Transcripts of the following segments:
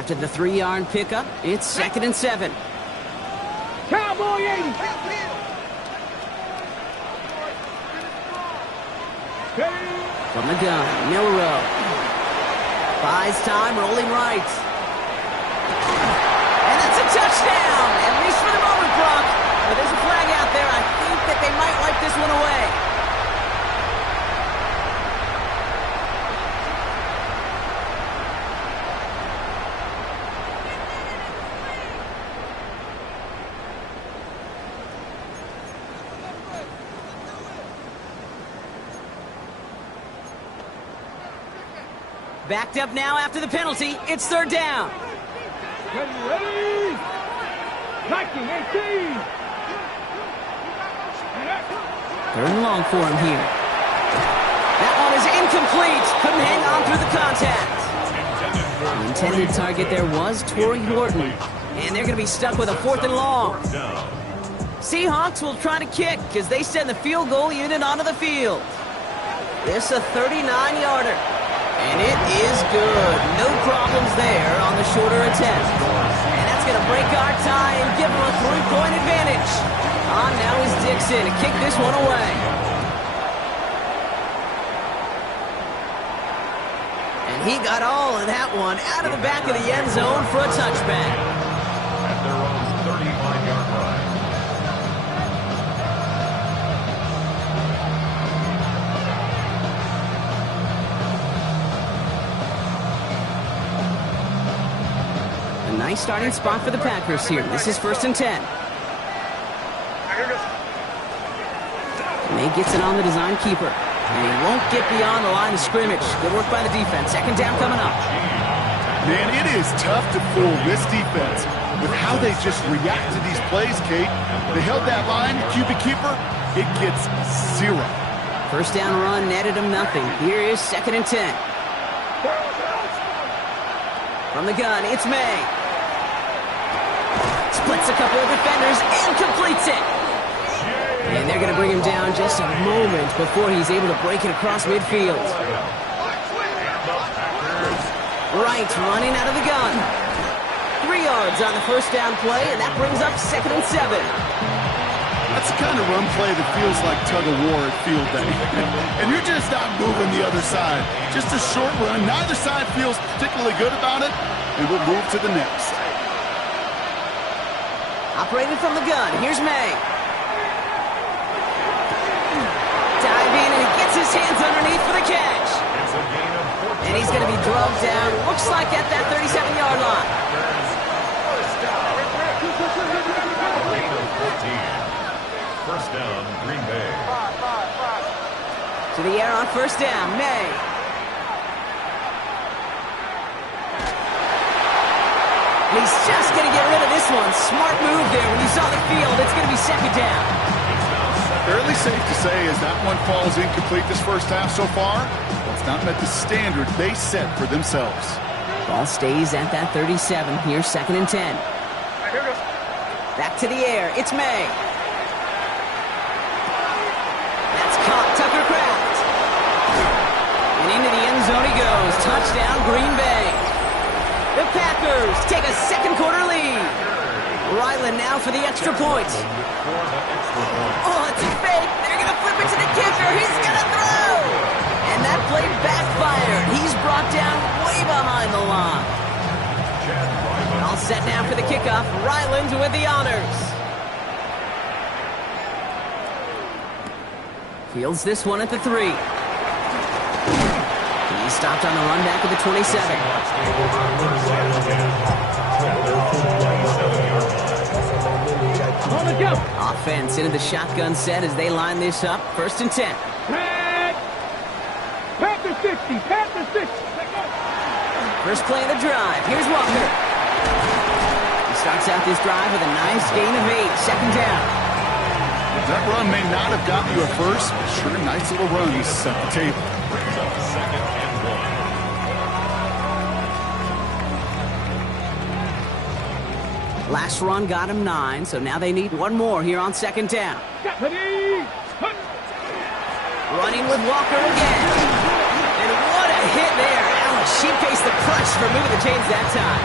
After the 3-yard pickup, it's 2nd and 7. Cowboy 80. From the gun, Milrow. Buys time, rolling right. And that's a touchdown! At least for the moment, Brock. But there's a flag out there. I think that they might wipe this one away. Backed up now after the penalty. It's 3rd down. Ready? Nike 18. 3rd and long for him here. That one is incomplete. Couldn't hang on through the contact. The intended target there was Torrey Horton. And they're going to be stuck with a 4th and long. Seahawks will try to kick as they send the field goal unit onto the field. This a 39-yarder. And it is good. No problems there on the shorter attempt. And that's going to break our tie and give them a 3-point advantage. On now is Dixon to kick this one away. And he got all of that one out of the back of the end zone for a touchback. At their own 35-yard line. Nice starting spot for the Packers here. This is 1st and 10. May gets it on the design keeper. And he won't get beyond the line of scrimmage. Good work by the defense. 2nd down coming up. Man, it is tough to fool this defense with how they just react to these plays, Kate. They held that line, QB keeper, it gets 0. 1st down run netted him nothing. Here is 2nd and 10. From the gun, it's May. Splits a couple of defenders and completes it. And they're going to bring him down just a moment before he's able to break it across midfield. Wright running out of the gun. 3 yards on the 1st down play, and that brings up 2nd and 7. That's the kind of run play that feels like tug-of-war at field day. And you're just not moving the other side. Just a short run. Neither side feels particularly good about it, and we'll move to the next. Operating from the gun, here's May. Dive in, and he gets his hands underneath for the catch. And he's going to be drugged down, looks like at that 37-yard line. First down, Green Bay. To the air on 1st down, May. And he's just going to get rid of this one. Smart move there when you saw the field. It's going to be 2nd down. Fairly safe to say as that one falls incomplete this first half so far, it's not met the standard they set for themselves. Ball stays at that 37. Here's 2nd and 10. Back to the air. It's May. That's caught. Tucker Kraft. And into the end zone he goes. Touchdown, Green Bay. The Packers take a 2nd quarter lead. Ryland now for the extra point. Oh, it's a fake. They're going to flip it to the kicker. He's going to throw. And that play backfired. He's brought down way behind the line. All set now for the kickoff. Ryland with the honors. Fields this one at the 3. He stopped on the run back of the 27. On the go. Offense into the shotgun set as they line this up. 1st and 10. Panther 60. Panther 60. First play of the drive. Here's Walker. He starts out this drive with a nice gain of 8. 2nd down. That run may not have gotten you at first, but sure, nice little run to set the table. Brings up 2nd and 1. Last run got him 9, so now they need one more here on 2nd down. Running with Walker again. And what a hit there. she faced the clutch for moving the chains that time.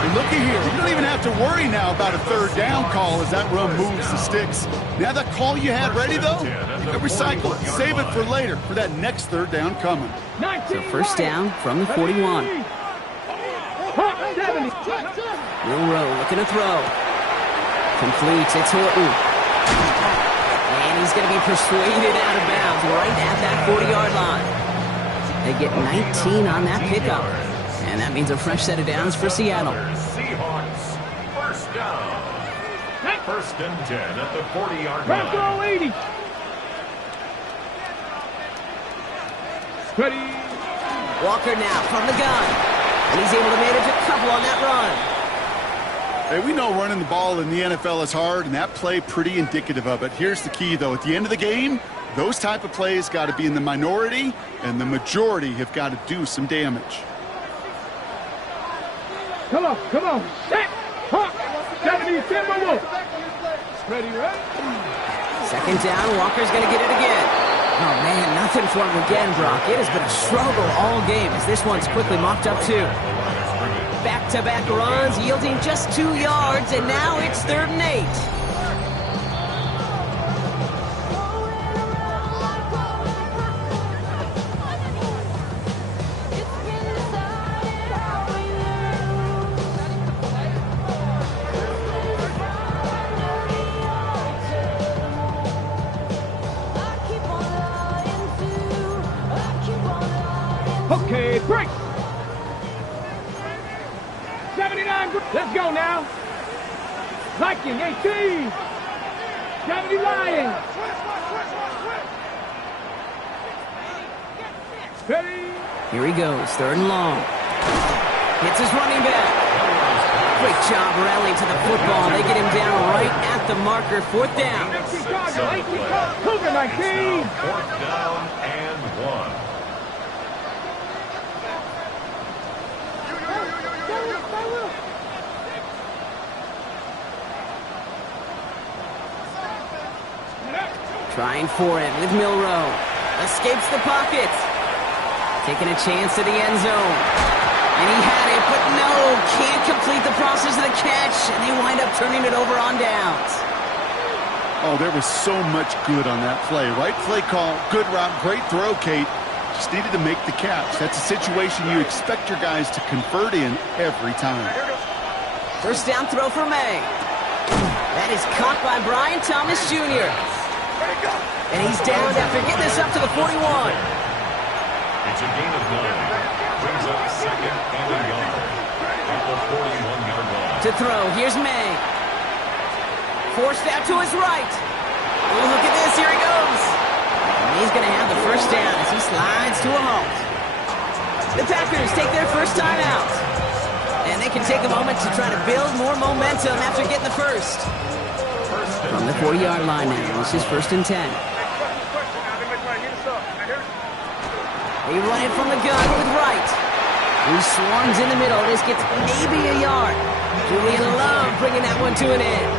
And looky here, you don't even have to worry now about a third down call as that run moves the sticks. Now that call you had ready, though, you can recycle it. Save it for later, for that next third down coming. So first down from the 41. Milroe looking to throw. Complete, it's Horton. And he's going to be persuaded out of bounds right at that 40-yard line. They get 19 on that pickup. And that means a fresh set of downs for Seattle. Seahawks, first down. First and 10 at the 40-yard Back line. row 80. Ready. Walker now from the gun. And he's able to manage a couple on that run. Hey, we know running the ball in the NFL is hard, and that play pretty indicative of it. Here's the key, though. At the end of the game, those type of plays got to be in the minority, and the majority have got to do some damage. Come on, come on. Set. Hawk. 70, Timberwolf. Ready, ready. Second down, Walker's going to get it again. Oh, man, nothing for him again, Brock. It has been a struggle all game as this one's quickly mocked up too. Back-to-back runs, yielding just 2 yards, and now it's 3rd and 8. Okay, break. 79. Let's go now. Viking 18. 70 Lions. Ready. Here he goes, 3rd and long. Hits his running back. Great job rallying to the football. They get him down right at the marker. 4th down. Cougar 19. 4th down and 1. Trying for it with Milroe. Escapes the pocket. Taking a chance at the end zone. And he had it, but no, can't complete the process of the catch, and they wind up turning it over on downs. Oh, there was so much good on that play. Right play call, good route, great throw, Kate. Just needed to make the catch. That's a situation you expect your guys to convert in every time. First down throw for May. That is caught by Brian Thomas Jr. And he's down after getting this up to the 41. It's a gain of 9. Brings up 2nd and a yard at the 41-yard line. To throw, here's May. Forced out to his right. Oh, look at this, here he goes. And he's going to have the first down as he slides to a halt. The Packers take their first time out. And they can take a moment to try to build more momentum after getting the first. From the 40-yard line now, this is 1st and 10. They run it from the gun with Wright. He swarms in the middle. This gets maybe a yard. Julian Love bringing that one to an end.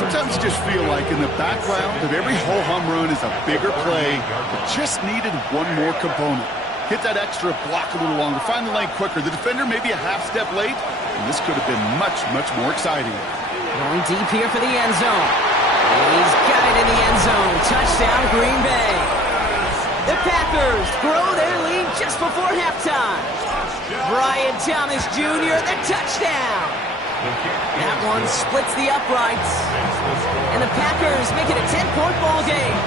Sometimes you just feel like in the background of every ho-hum run is a bigger play that just needed one more component. Hit that extra block a little longer, find the lane quicker. The defender maybe a half step late, and this could have been much, much more exciting. Going deep here for the end zone. He's got it in the end zone. Touchdown, Green Bay. The Packers grow their lead just before halftime. Brian Thomas Jr., the touchdown. That one splits the uprights. And the Packers make it a 10-point ball game.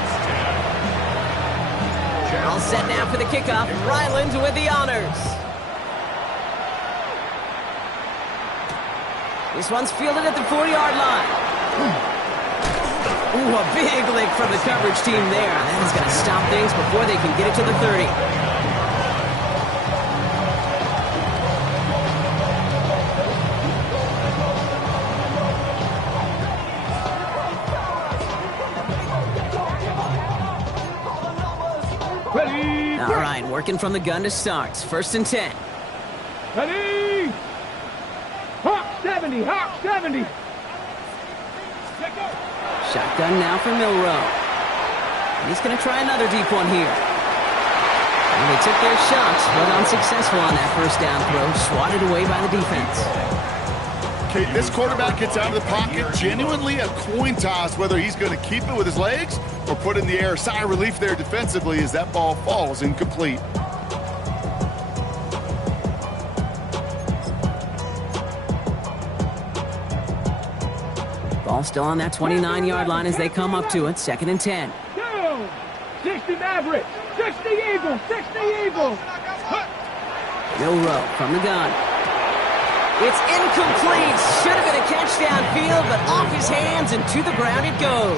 All set now for the kickoff. Ryland with the honors. This one's fielded at the 40-yard line. Ooh, a big lick from the coverage team there. That is going to stop things before they can get it to the 30. Ready. All right, working from the gun to start. 1st and 10. Ready. Hawk 70. Hawk 70. Shotgun now for Milroe. And he's going to try another deep one here. And They took their shots, but unsuccessful on that first down throw, swatted away by the defense. Okay, this quarterback gets out of the pocket, genuinely a coin toss whether he's going to keep it with his legs or put it in the air. Sigh of relief there defensively as that ball falls incomplete. Ball still on that 29-yard line as they come up to it, 2nd and 10. 60 Mavericks, 60 Eagles, 60 Eagles. Milroe from the gun. It's incomplete. Should have been a catch downfield, but off his hands and to the ground it goes.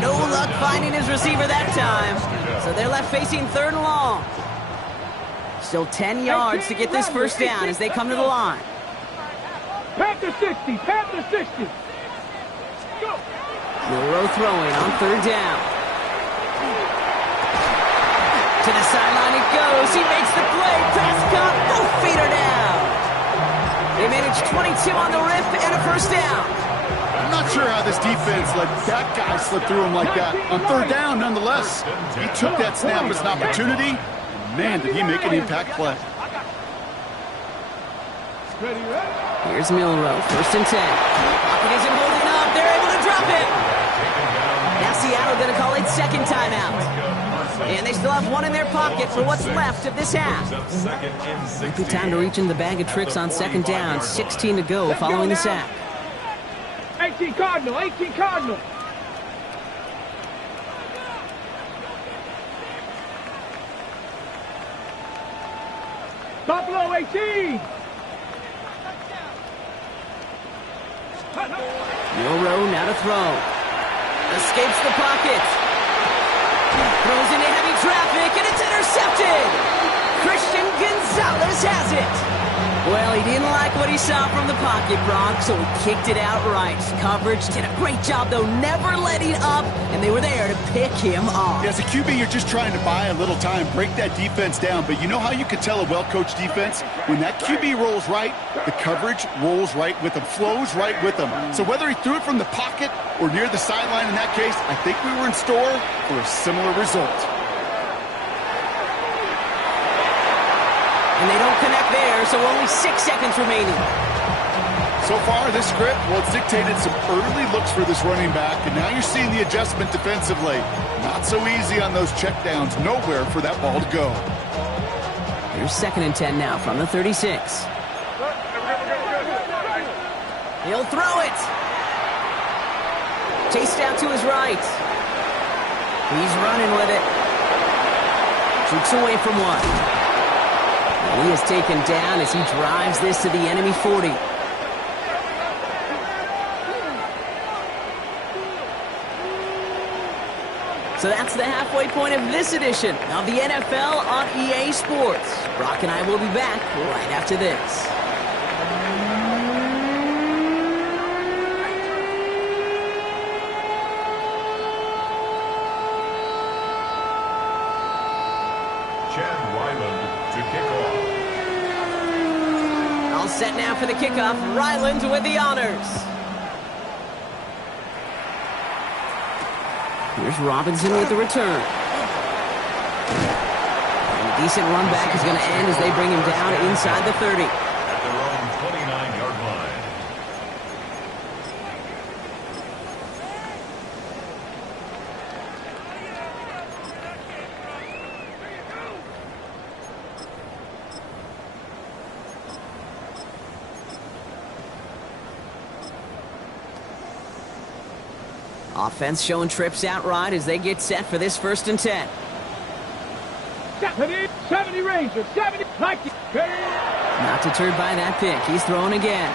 No luck finding his receiver that time, so they're left facing 3rd and long. Still 10 yards to get this first down as they come to the line. Panther 60, Panther 60. Go. Milroe throwing on 3rd down. To the sideline it goes. He makes the play. Pass caught. Both feet are down. They manage 22 on the rip and a first down. I'm not sure how this defense let that guy slip through him like that. On 3rd down, nonetheless, he took that snap as an opportunity. Man, did he make an impact play. Here's Milroe, 1st and 10. Pocket isn't holding up. They're able to drop it. Now Seattle going to call it 2nd timeout. And they still have one in their pocket for what's left of this half. Might be time to reach in the bag of tricks on 2nd down. 16 to go following the sack. 18 Cardinal, 18 Cardinal. Buffalo 18. Milroe now to throw. Escapes the pocket. Throws into heavy traffic, and it's intercepted. Christian Gonzalez has it. Well, he didn't like what he saw from the pocket, Brock, so he kicked it outright. Coverage did a great job, though, never letting up, and they were there to pick him off. Yeah, as a QB, you're just trying to buy a little time, break that defense down. But you know how you can tell a well-coached defense? When that QB rolls right, the coverage rolls right with him, flows right with him. So whether he threw it from the pocket or near the sideline in that case, I think we were in store for a similar result. And they don't connect there, so only 6 seconds remaining. So far, this script, well, it's dictated some early looks for this running back, and now you're seeing the adjustment defensively. Not so easy on those checkdowns. Nowhere for that ball to go. Here's 2nd and 10 now from the 36. He'll throw it. Chased out to his right. He's running with it. Shoots away from one. And he is taken down as he drives this to the enemy 40. So that's the halfway point of this edition of the NFL on EA Sports. Brock and I will be back right after this. All set now for the kickoff. Ryland with the honors. Here's Robinson with the return. And a decent run back is going to end as they bring him down inside the 30. At their own 29-yard line. Offense showing trips out right as they get set for this 1st and 10. 70 Rangers, 70 Vikings. Not deterred by that pick. He's throwing again.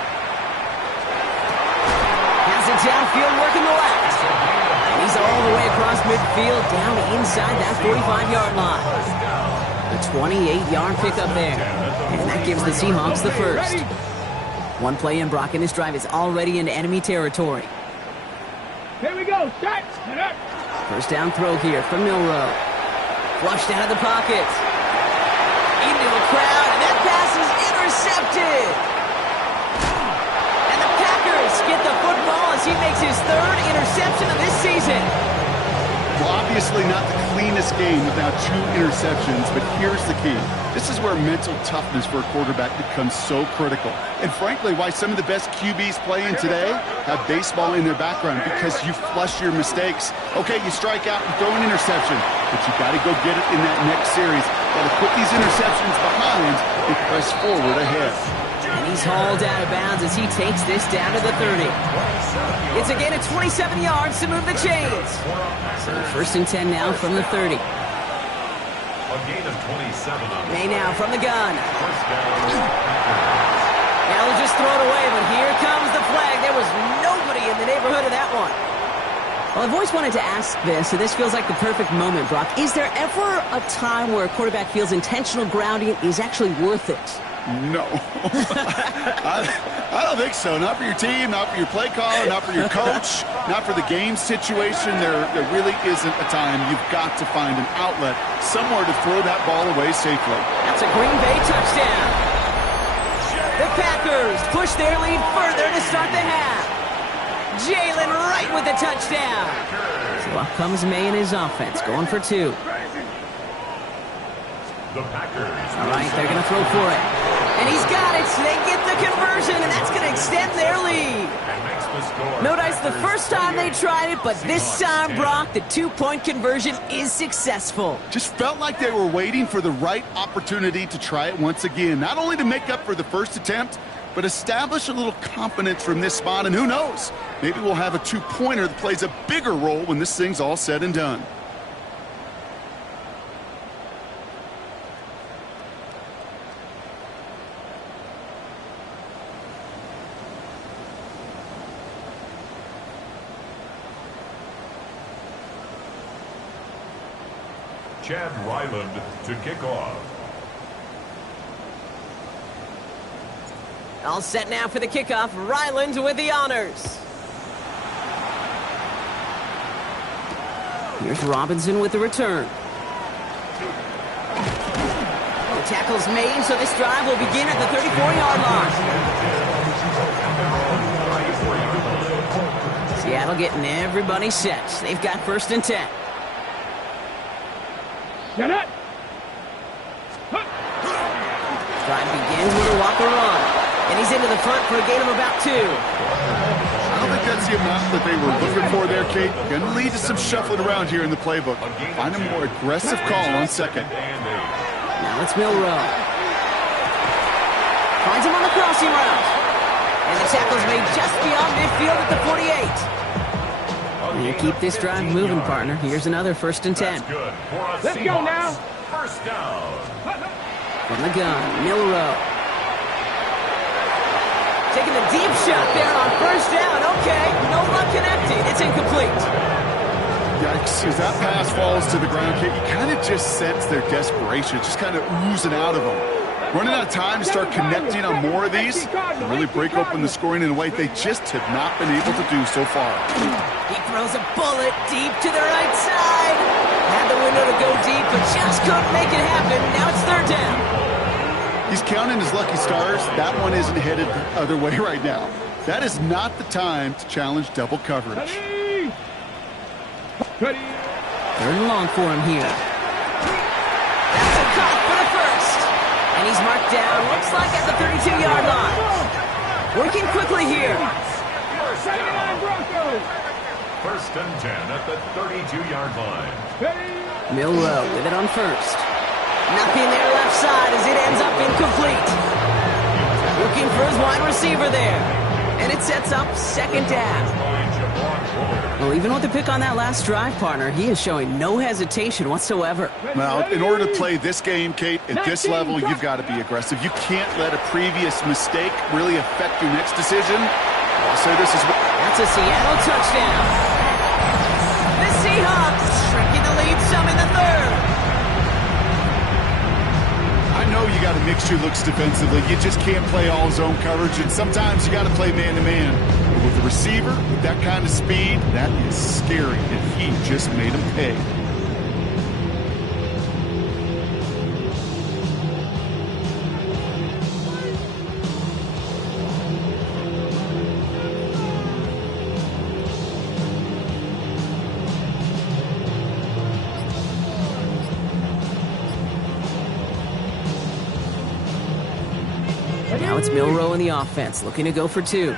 Has it downfield, working the left. And he's all the way across midfield, down inside that 45-yard line. The 28-yard pickup there. And that gives the Seahawks the first. One play in, Brock, and this drive is already into enemy territory. Here we go. Set. First down throw here from Milroe. Flushed out of the pocket. Into the crowd, and that pass is intercepted. And the Packers get the football as he makes his 3rd interception of this season. Block Obviously not the cleanest game without 2 interceptions, but here's the key. This is where mental toughness for a quarterback becomes so critical. And frankly, why some of the best QBs playing today have baseball in their background, because you flush your mistakes. Okay, you strike out and throw an interception, but you got to go get it in that next series. Got to put these interceptions behind and press forward ahead. And he's hauled out of bounds as he takes this down to the 30. It's a gain of 27 yards to move the chains. So 1st and 10 now from the 30. A gain of 27 on May now from the gun. first down. Now they'll just throw it away, but here comes the flag. There was nobody in the neighborhood of that one. Well, I've always wanted to ask this, and this feels like the perfect moment, Brock. Is there ever a time where a quarterback feels intentional grounding is actually worth it? No. I don't think so. Not for your team, not for your play caller, not for your coach, not for the game situation. There really isn't a time. You've got to find an outlet, somewhere to throw that ball away safely. That's a Green Bay touchdown. The Packers push their lead further to start the half. Jalen Wright with the touchdown. So up comes May and his offense, going for 2. The Packers. All right, they're going to throw for it. And he's got it. So they get the conversion, and that's going to extend their lead. And makes the score. Notice the first time they tried it, but this time, Brock, the 2-point conversion is successful. Just felt like they were waiting for the right opportunity to try it once again. Not only to make up for the first attempt, but establish a little confidence from this spot. And who knows, maybe we'll have a 2-pointer that plays a bigger role when this thing's all said and done. Chad Ryland to kick off. All set now for the kickoff. Ryland with the honors. Here's Robinson with the return. The tackle's made, so this drive will begin at the 34-yard line. Seattle getting everybody set. They've got 1st and 10. Get it! Drive begins with a walk or run. And he's into the front for a gain of about 2. I don't think that's the amount that they were looking for there, Kate. Going to lead to some shuffling around here in the playbook. Find a more aggressive call on 2nd. Now it's Milrow. Finds him on the crossing route. And the tackle's made just beyond midfield at the 48. You keep this drive moving, partner. Here's another 1st and 10. Let's go now. First down. From the gun, Milrow. Taking a deep shot there on 1st down. Okay, no luck connecting. It's incomplete. Yikes, as that pass falls to the ground, Kate, you kind of just sense their desperation, just kind of oozing out of them. Running out of time to start connecting on more of these and really break open the scoring in a way they just have not been able to do so far. He throws a bullet deep to the right side. Had the window to go deep, but just couldn't make it happen. Now it's 3rd down. He's counting his lucky stars. That one isn't headed the other way right now. That is not the time to challenge double coverage. Ready! Ready! 3rd and long for him here. That's a cut for the 1st. And he's marked down, looks like at the 32-yard line. Working quickly here. Second line Broncos! 1st and 10 at the 32-yard line. Ready! Milrow with it on 1st. Nothing there left side as it ends up incomplete. Looking for his wide receiver there. And it sets up 2nd down. Well, even with the pick on that last drive, partner, he is showing no hesitation whatsoever. Well, in order to play this game, Kate, at this level, you've got to be aggressive. You can't let a previous mistake really affect your next decision. I'll say this is what... That's a Seattle touchdown. The Seahawks shrinking the lead some in the 3rd. I know you got to mix your looks defensively. You just can't play all zone coverage, and sometimes you got to play man-to-man. But with the receiver, with that kind of speed, that is scary, and he just made him pay. Now it's Milroe in the offense, looking to go for 2. The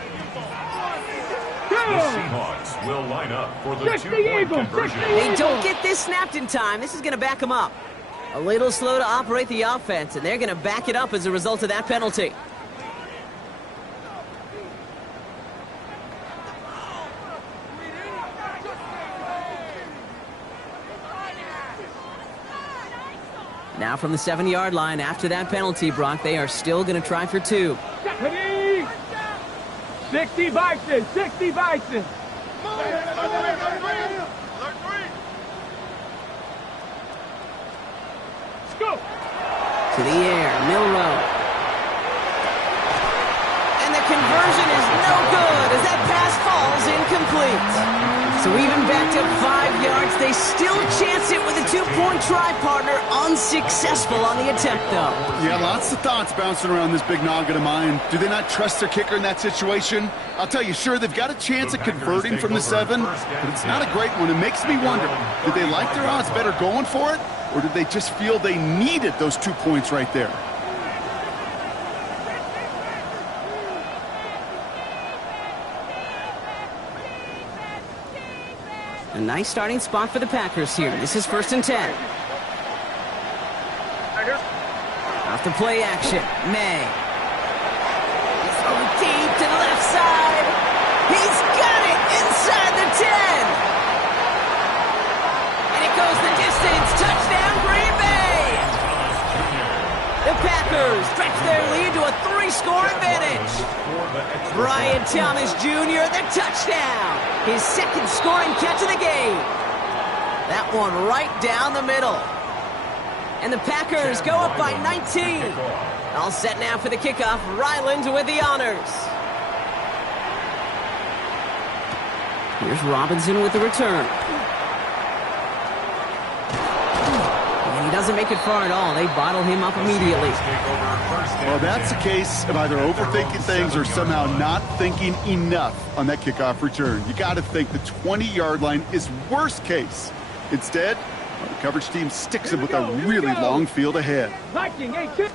Seahawks will line up for the 2-point conversion. They don't get this snapped in time. This is going to back them up. A little slow to operate the offense, and they're going to back it up as a result of that penalty. Now from the 7-yard line after that penalty, Brock, they are still going to try for 2. 60 Bison, 60 Bison. Go. To the air, Milroe. And the conversion is no good as that pass falls incomplete. So even backed up 5 yards, they still chance it with a 2-point try, partner. Unsuccessful on the attempt, though. Yeah, lots of thoughts bouncing around this big noggin of mine. Do they not trust their kicker in that situation? I'll tell you, sure, they've got a chance at converting from the 7, but it's not a great one. It makes me wonder, did they like their odds better going for it, or did they just feel they needed those 2 points right there? A nice starting spot for the Packers here. This is 1st and 10. Off the play action, May. He's going deep to the left side. He's got it inside the 10. And it goes the distance. Touchdown, Green Bay. The Packers stretch their lead to a 3-score advantage. Brian Thomas Jr., the touchdown. His 2nd scoring catch of the game. That one right down the middle. And the Packers go up by 19. All set now for the kickoff. Ryland with the honors. Here's Robinson with the return. And he doesn't make it far at all. They bottle him up immediately. Well, that's a case of either overthinking things or somehow not thinking enough on that kickoff return. You got to think the 20-yard line is worst case. Instead, the coverage team sticks him with a really long field ahead. To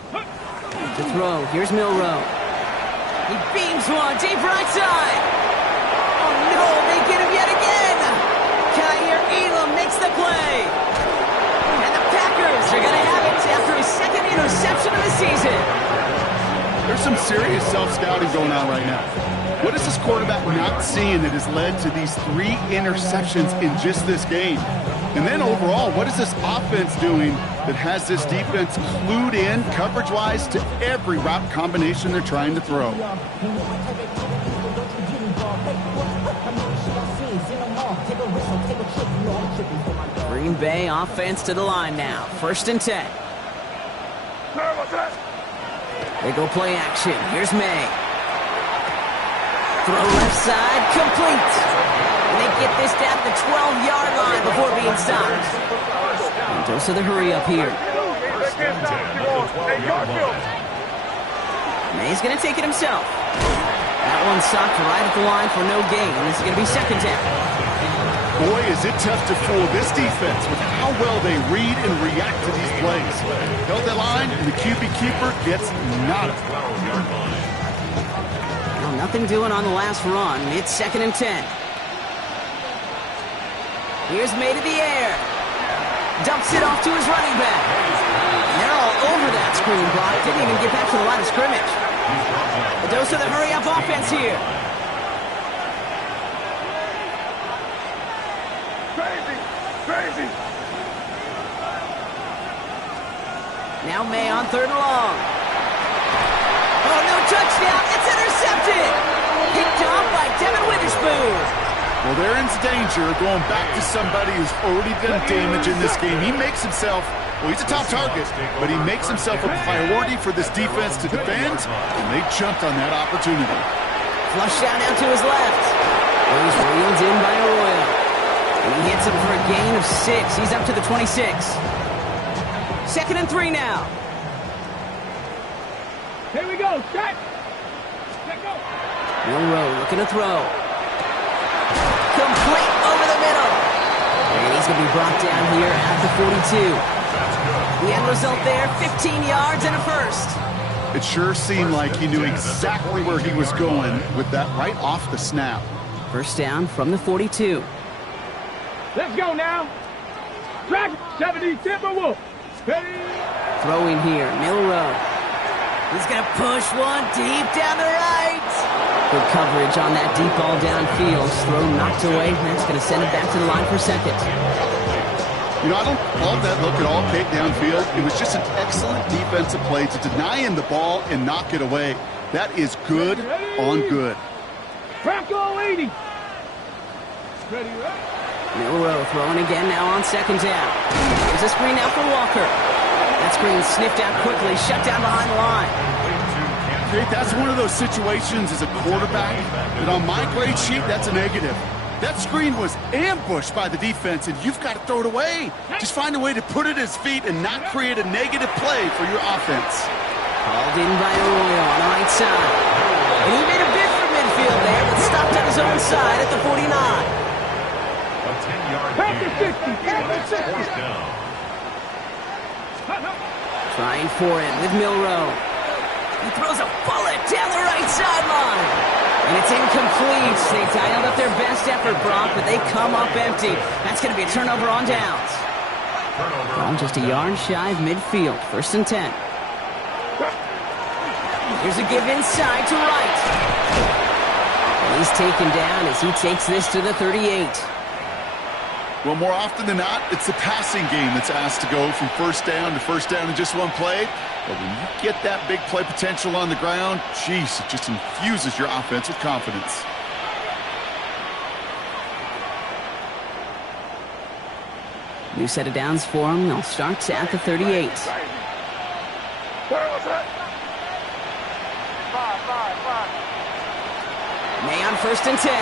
throw, here's Milroe. He beams one deep right side. Oh no, they get him yet again. Kyer Elam makes the play. And the Packers are going to have it after his 2nd interception of the season. There's some serious self-scouting going on right now. What is this quarterback not seeing that has led to these 3 interceptions in just this game? And then overall, what is this offense doing that has this defense clued in coverage-wise to every route combination they're trying to throw? Green Bay offense to the line now. 1st and 10. They go play action. Here's May. Throw left side, complete. And they get this down the 12-yard line before being stopped. And dose of the hurry up here. May's going to take it himself. That one stopped right at the line for no gain. This is going to be 2nd down. Boy, is it tough to fool this defense with how well they read and react to these plays. Held that line, and the QB keeper gets nada. Well, nothing doing on the last run. It's 2nd and 10. Here's May to the air. Dumps it off to his running back. And they're all over that screen block. Didn't even get back to the line of scrimmage. A dose of the hurry-up offense here. Crazy. Now May on 3rd and long. Oh, no touchdown. It's intercepted. Picked off by Devin Witherspoon. Well, they're in danger of going back to somebody who's already done damage in this game. He makes himself, well, he's a top target, but he makes himself a priority for this defense to defend, and they jumped on that opportunity. Flush down now to his left. Oh, he's reeled in by Arroyo. And he hits him for a gain of 6. He's up to the 26. 2nd and 3 now. Here we go. Set. Let go. Milroe looking to throw. Complete over the middle. And he's going to be brought down here at the 42. The end result there, 15 yards and a first. It sure seemed like he knew exactly where he was going with that right off the snap. First down from the 42. Let's go now. Track 70 Timberwolves. Ready? Throwing here, Milrow. He's going to push one deep down the right. Good coverage on that deep ball downfield. Throw knocked away. That's going to send it back to the line for second. You know, I don't fault that look at all, Kate, downfield. It was just an excellent defensive play to deny him the ball and knock it away. That is good on good. Track all 80. Ready, right? Milrow throwing again now on second down. There's a screen now for Walker. That screen sniffed out quickly, shut down behind the line. Kate, that's one of those situations as a quarterback that on my grade sheet, that's a negative. That screen was ambushed by the defense, and you've got to throw it away. Just find a way to put it at his feet and not create a negative play for your offense. Called in by Arroyo on the right side. And he made a bid for midfield there, but stopped on his own side at the 49. A 10-yard gain. Fourth down. Trying for it with Milrow. He throws a bullet down the right sideline. And it's incomplete. They dialed up their best effort, Brock, but they come up empty. That's going to be a turnover on downs. Ball just a yard shy of midfield. First and 10. Here's a give inside to right. And he's taken down as he takes this to the 38. Well, more often than not, it's the passing game that's asked to go from first down in just one play. But when you get that big play potential on the ground, geez, it just infuses your offense with confidence. New set of downs for him. They'll start at the 38. May on first and 10.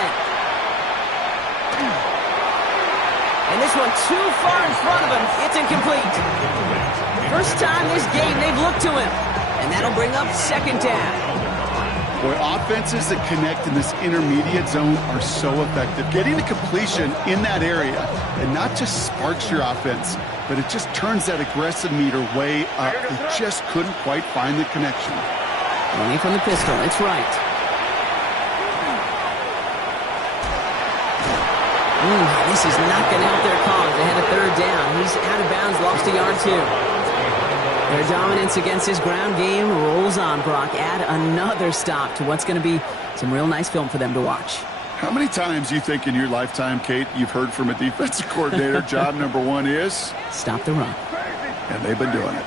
And this one too far in front of him. It's incomplete. First time this game they've looked to him. And that'll bring up second down. Boy, offenses that connect in this intermediate zone are so effective. Getting the completion in that area, and not just sparks your offense, but it just turns that aggressive meter way up. They just couldn't quite find the connection. Only from the pistol. It's right. This is not going to help their cause. They had a third down. He's out of bounds, lost a yard too. Their dominance against his ground game rolls on, Brock. Add another stop to what's going to be some real nice film for them to watch. How many times do you think in your lifetime, Kate, you've heard from a defensive coordinator, job number one is? Stop the run. And they've been doing it.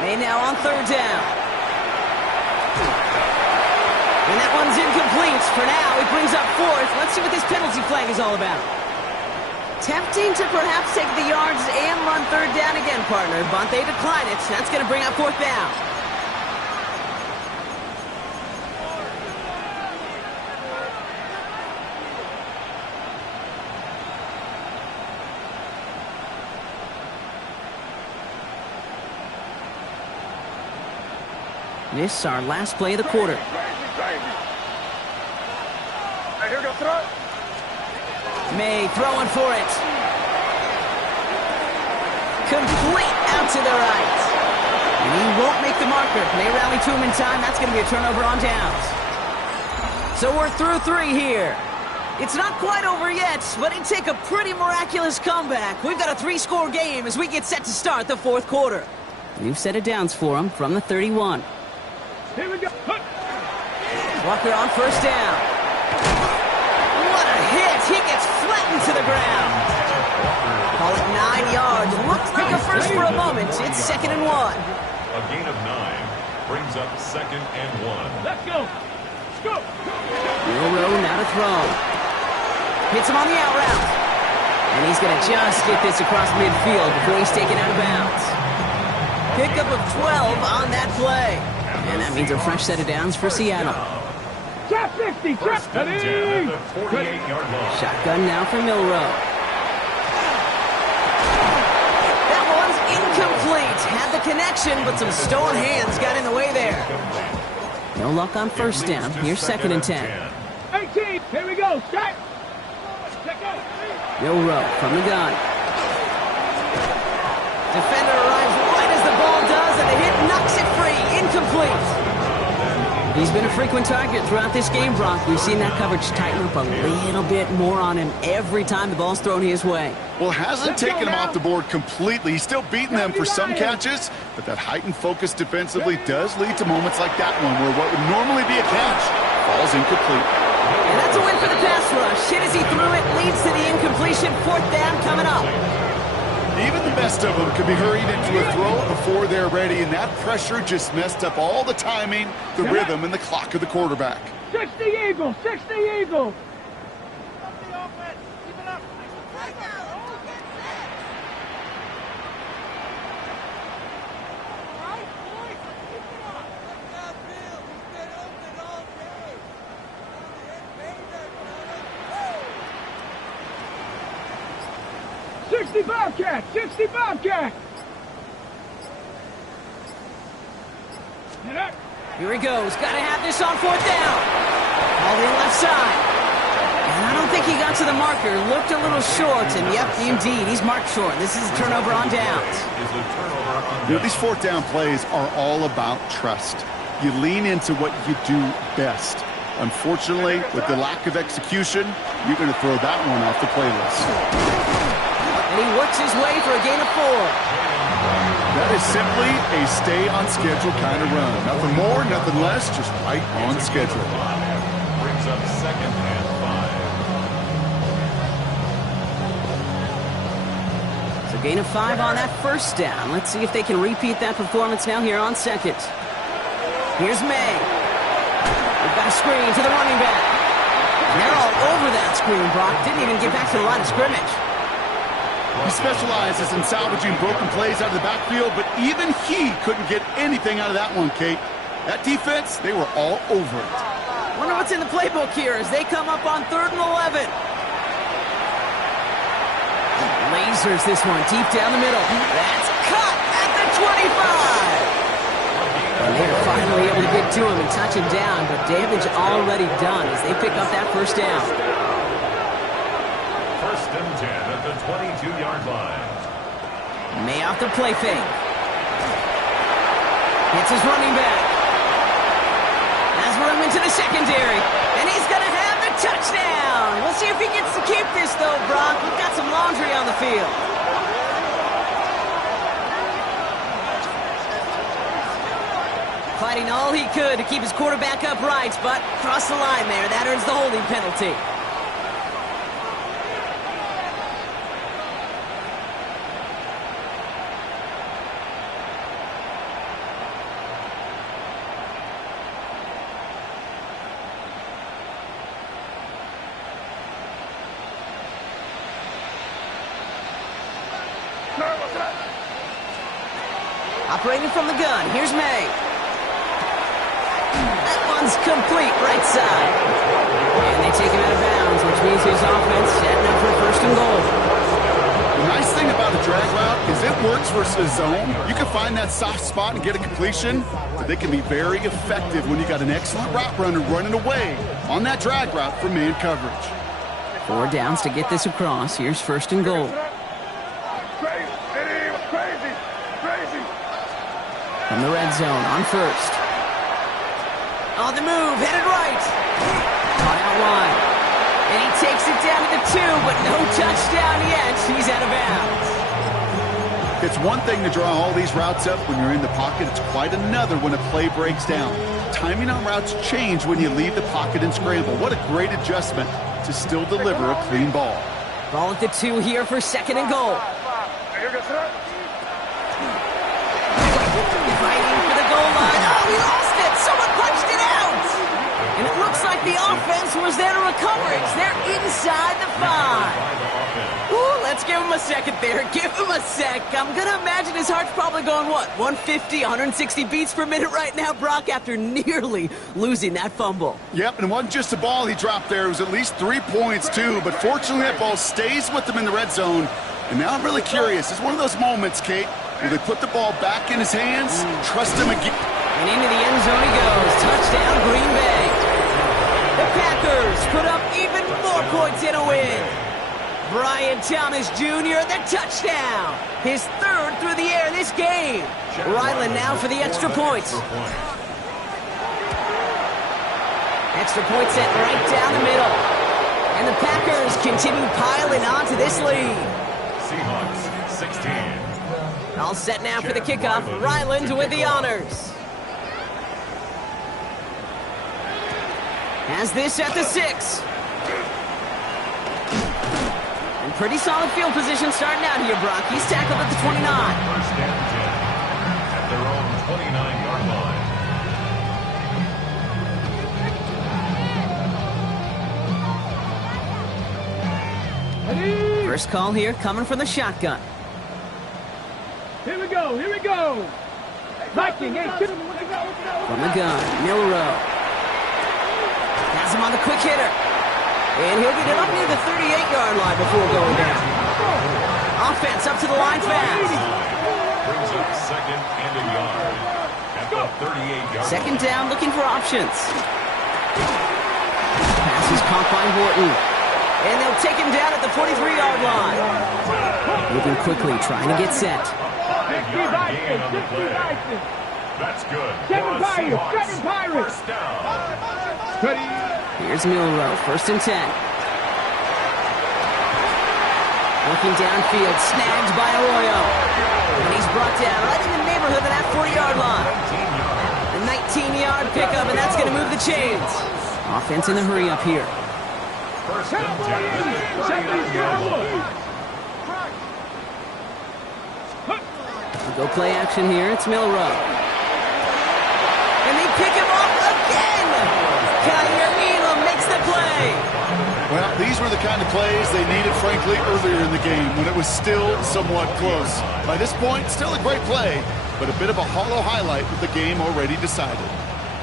May now on third down. And that one's incomplete. For now, he brings up fourth. Let's see what this penalty flag is all about. Tempting to perhaps take the yards and run third down again, partner, but they decline it. That's going to bring up fourth down. This is our last play of the quarter. May throwing for it. Complete out to the right. And he won't make the marker. May rally to him in time. That's going to be a turnover on downs. So we're through three here. It's not quite over yet, but it'd take a pretty miraculous comeback. We've got a 3-score game as we get set to start the fourth quarter. New set of downs for him from the 31. Here we go. Walker on first down. What a hit. He gets flattened to the ground. Call it 9 yards. Looks like a first for a moment. It's 2nd and 1. A gain of 9 brings up 2nd and 1. Let's go. Let's go. Milrow now to throw. Hits him on the out route. And he's going to just get this across midfield before he's taken out of bounds. Pickup of 12 on that play. And that means a fresh set of downs for Seattle. Trap 60. Trap 50. 48-yard line. Shotgun now for Milrow. That one's incomplete. Had the connection, but some stone hands got in the way there. No luck on first down. Here's 2nd and 10. 18. Here we go. Strike. Check out. Milrow from the gun. Defender arrives right as the ball He's been a frequent target throughout this game, Brock. We've seen that coverage tighten up a little bit more on him every time the ball's thrown his way. Well, hasn't taken him off the board completely. He's still beating them for some catches, but that heightened focus defensively does lead to moments like that one where what would normally be a catch falls incomplete. And that's a win for the pass rush. Hit as he threw it, leads to the incompletion. 4th down coming up. Even the best of them could be hurried into a throw before they're ready, and that pressure just messed up all the timing, the rhythm, and the clock of the quarterback. 60 Eagles, 60 Eagles. Bobcat, 60 Bobcat. Here he goes. Got to have this on 4th down. All the left side. And I don't think he got to the marker. Looked a little short. And yep, indeed, he's marked short. This is a turnover on downs. You know, these 4th down plays are all about trust. You lean into what you do best. Unfortunately, with the lack of execution, you're going to throw that one off the playlist. And he works his way for a gain of 4. That is simply a stay-on-schedule kind of run. Nothing more, nothing less, just right on schedule. Brings up 2nd and 5. So gain of 5 on that 1st down. Let's see if they can repeat that performance now here on 2nd. Here's May. We've got a screen to the running back. And they're all over that screen, Brock. Didn't even get back to the line of scrimmage. He specializes in salvaging broken plays out of the backfield, but even he couldn't get anything out of that one, Kate. That defense, they were all over it. Wonder what's in the playbook here as they come up on 3rd and 11. Lasers this one deep down the middle. That's cut at the 25. And they're finally able to get to him and touch him down, but damage already done as they pick up that 1st down. 1st and 10 at the 22-yard line. May off the play fake. Hits his running back. Has room into the secondary. And he's going to have the touchdown. We'll see if he gets to keep this, though, Brock. We've got some laundry on the field. Fighting all he could to keep his quarterback upright, but crossed the line there. That earns the holding penalty. Operating from the gun, here's May. That one's complete, right side. And they take him out of bounds, which means his offense setting up for 1st and goal. The nice thing about a drag route is it works versus zone. You can find that soft spot and get a completion, but they can be very effective when you got an excellent route runner running away on that drag route for man coverage. 4 downs to get this across. Here's 1st and goal. From the red zone on 1st. On the move, headed right. Caught out wide. And he takes it down to the 2, but no touchdown yet. He's out of bounds. It's one thing to draw all these routes up when you're in the pocket. It's quite another when a play breaks down. Timing on routes change when you leave the pocket and scramble. What a great adjustment to still deliver a clean ball. Ball at the 2 here for 2nd and goal. Fighting for the goal line. Oh, he lost it. Someone punched it out. And it looks like the offense was there to recover it. They're inside the 5. Ooh, let's give him a second there. Give him a sec. I'm going to imagine his heart's probably going, what, 150, 160 beats per minute right now, Brock, after nearly losing that fumble. Yep, and it wasn't just a ball he dropped there. It was at least 3 points, too. But fortunately, that ball stays with him in the red zone. And now I'm really curious. It's one of those moments, Kate, will they put the ball back in his hands, trust him again? And into the end zone he goes. Touchdown, Green Bay. The Packers put up even more points in a win. Brian Thomas Jr., the touchdown. His 3rd through the air this game. Ryland now for the extra points. Extra point set right down the middle. And the Packers continue piling onto this lead. Seahawks 16. All set now for the kickoff. Ryland with the honors. Has this at the 6. And pretty solid field position starting out here, Brock. He's tackled at the 29. First and 10 at their own 29-yard line. First call here coming from the shotgun. Here we go, here we go. Viking, hey, From the gun, Milrow. Has him on the quick hitter. And he'll get it up near the 38-yard line before going down. Offense up to the line fast. Brings up second and a yard at the 38-yard Second down, looking for options. Pass is caught by Horton. And they'll take him down at the 43-yard line. Moving quickly, trying to get set. 5-yard gain on the play. That's good. Seven For the Pirates, Seahawks. seven Pirates. First down. Ready. Here's Milrow, first and 10. Looking downfield, snagged by Arroyo. And he's brought down right in the neighborhood of that 40-yard line. A 19-yard pickup, and that's going to move the chains. Offense in the hurry up here. First and 10 at the 38-yard line. Go play action here. It's Milrow. And they pick him off again. Kyer Elam makes the play. Well, these were the kind of plays they needed, frankly, earlier in the game when it was still somewhat close. By this point, still a great play, but a bit of a hollow highlight with the game already decided.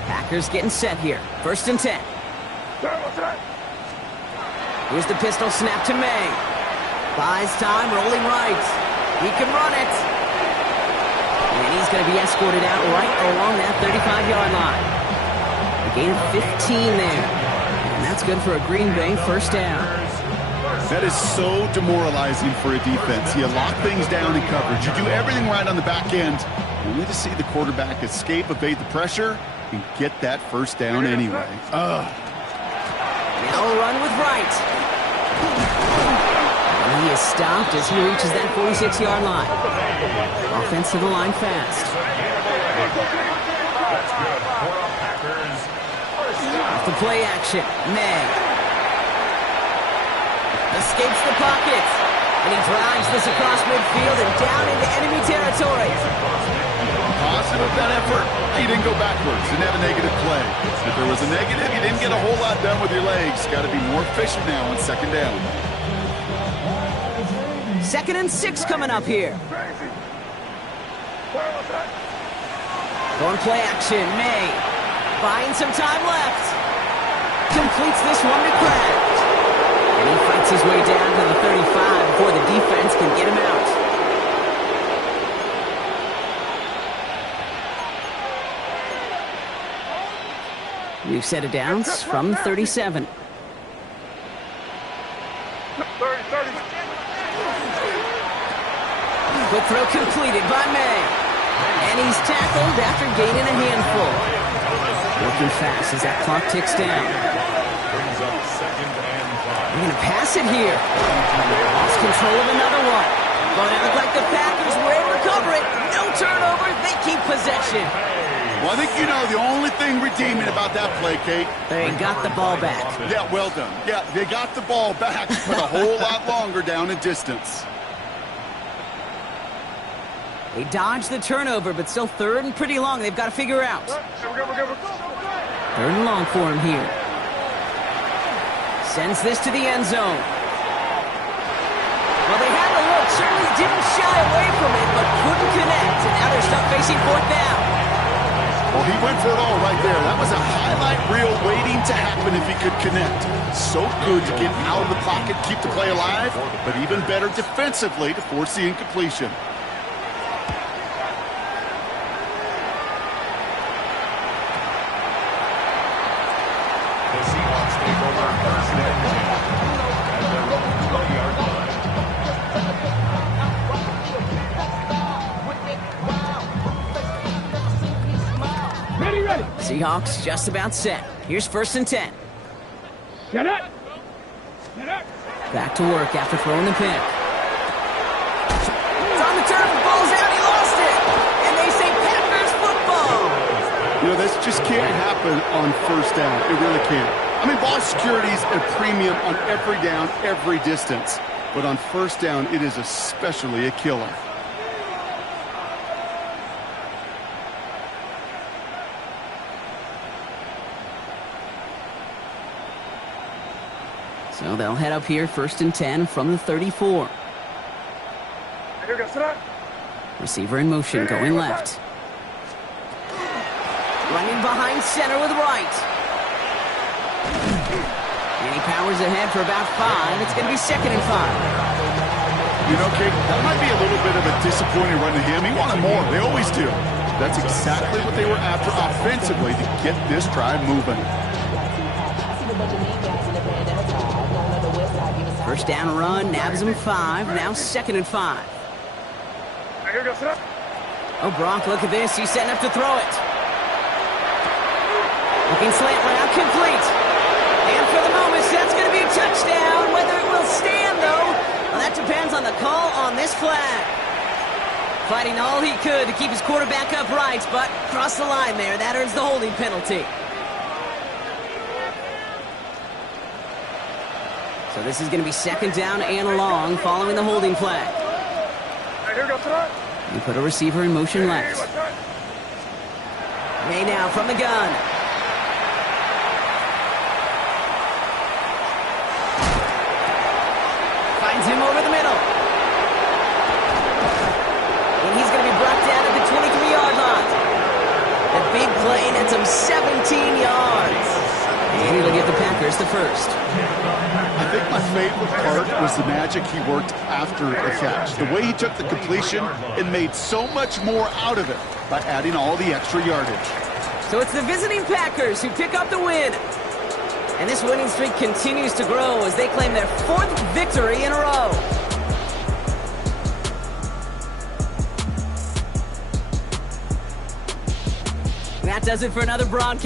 Packers getting set here. First and 10. Here's the pistol snap to May. Buys time, rolling right. He can run it. And he's going to be escorted out right along that 35-yard line. A gain of 15 there. And that's good for a Green Bay first down. That is so demoralizing for a defense. You lock things down in coverage. You do everything right on the back end, only to see the quarterback escape, evade the pressure, and get that first down anyway. Now a run with Wright. And he is stopped as he reaches that 46-yard line. Offense to the line fast. That's good for the Packers. Off the play action, May. Escapes the pocket. And he drives this across midfield and down into enemy territory. Positive that effort. He didn't go backwards. Didn't have a negative play. If there was a negative, you didn't get a whole lot done with your legs. Got to be more efficient now on second down. 2nd and 6 coming up here. Going play action, May. Buying some time left. Completes this one to Kraft. And he fights his way down to the 35 before the defense can get him out. We've set it down from 37. Quick throw completed by May. And he's tackled after gaining a handful. Working fast as that clock ticks down. Brings up second and 5. They're going to pass it here. Lost control of another one. But it looked like the Packers were able to cover it. No turnover. They keep possession. Well, I think you know the only thing redeeming about that play, Kate. They got the ball back. Yeah, well done. Yeah, they got the ball back, but a whole lot longer down in distance. They dodged the turnover, but still third and pretty long. They've got to figure out. Third and long for him here. Sends this to the end zone. Well, they had the look. Certainly didn't shy away from it, but couldn't connect. And now they're stuck facing fourth down. Well, he went for it all right there. That was a highlight reel waiting to happen if he could connect. So good to get out of the pocket, keep the play alive, but even better defensively to force the incompletion. The Seahawks take over first and 10 at their own 20-yard line. Ready. Seahawks just about set. Here's 1st and 10. Get up. Get up. Back to work after throwing the pick. It's on the turf, the ball's out, he lost it! And they say Packers football! You know, this just can't happen on 1st down. It really can't. I mean, ball security's a premium on every down, every distance. But on 1st down, it is especially a killer. So they'll head up here, 1st and 10 from the 34. Receiver in motion, going left. Running behind center with right. And he powers ahead for about 5. It's going to be 2nd and 5. You know, Kate, that might be a little bit of a disappointing run to him. He wanted more. They always do. That's exactly what they were after offensively to get this drive moving. 1st down run, nabs him 5. Now 2nd and 5. Oh, Gronk, look at this. He's setting up to throw it. Looking slant route, complete. And for the moment, that's going to be a touchdown. Whether it will stand, though, well, that depends on the call on this flag. Fighting all he could to keep his quarterback upright, but crossed the line there. That earns the holding penalty. So this is going to be 2nd down and long following the holding flag. You put a receiver in motion left. May now from the gun. Finds him over the middle. And he's going to be brought down at the 23-yard line. A big play nets him 17 yards. And it'll give the Packers the 1st. I think my favorite part was the magic he worked after the catch. The way he took the completion and made so much more out of it by adding all the extra yardage. So it's the visiting Packers who pick up the win. And this winning streak continues to grow as they claim their 4th victory in a row. That does it for another broadcast.